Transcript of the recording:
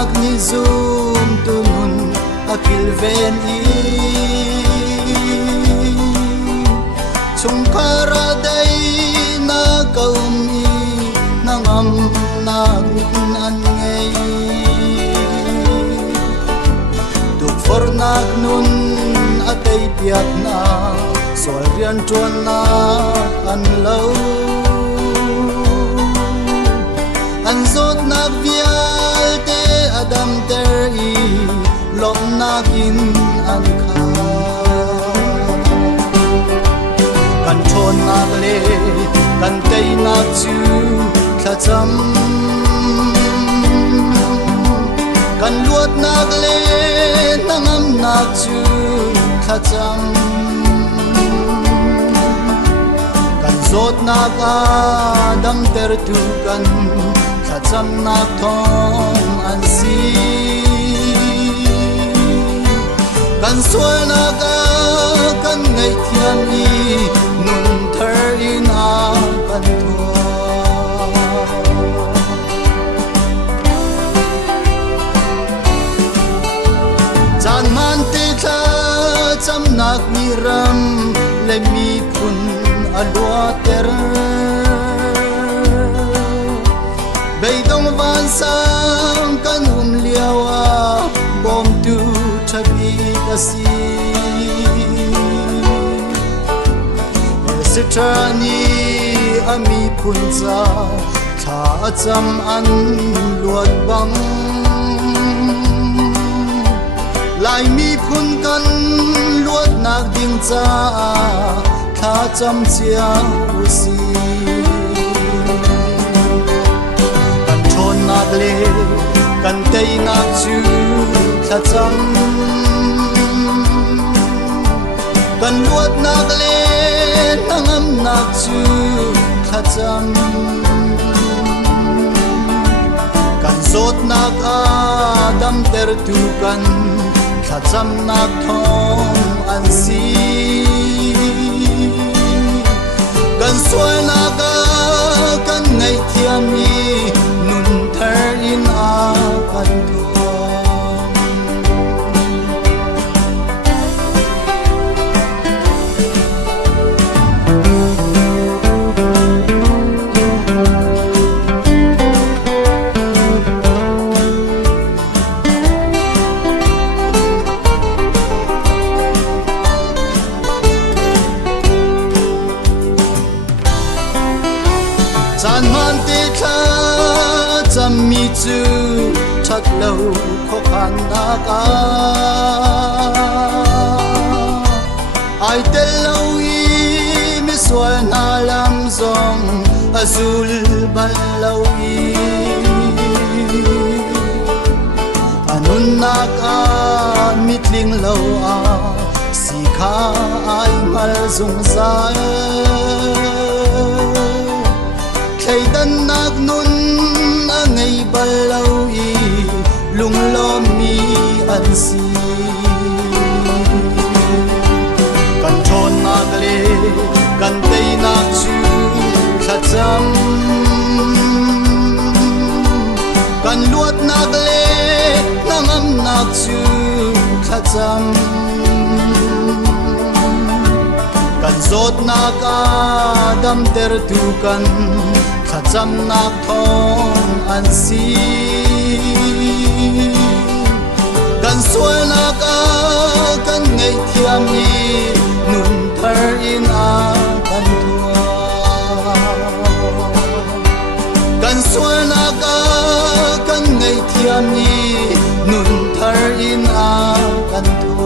nak ni zoom tunun akil ven i chung karaday na kaumi nangam nak an ngay duk for nak nun atay piat na sol rian chuan na an lâu an zot nak vial te adam ter i lom nakin an kha kan thon nak le kan tei nak chu tha cham kan luat nak le nangam nak chu tha cham kan zot nak adam ter tu kan tha cham nak thong an si kan sual nak kan ngai thiam i nun thar in a kan chan man te tha cham nak ni ram le mi phun alwa ter beidong van sang kan liawa bom tu thabi kasi sitrani ami punza tha cham an luat bang lai mi phun kan luat nak ding cha tha cham chia usi kan thon nak le kan tei nak chu tha cham kan luat nak le nangam nak chu tha cham kan zot nak adam ter tu kan tha cham nak thong an si kan sual nak kan ngai thiam mi nun thar in a kan chan man te tha cham mi chu that lo kho khan na ka ai tel lo i mi sual na lam zong azul bal lo i anun na ka mitling lo a si kha ai mal zung zai thầy tân nak nun ngay bal lâu i lung lo mi an si kan thon nak le kan tei nak chu tha cham kan luat nak le nangam nak chu tha cham kan zot nak adam ter tu kan tha cham nak thong an si kan sual nak kan ngai thiam mi nun thar in a kan thua kan sual nak kan ngai thiam mi nun thar in a kan thua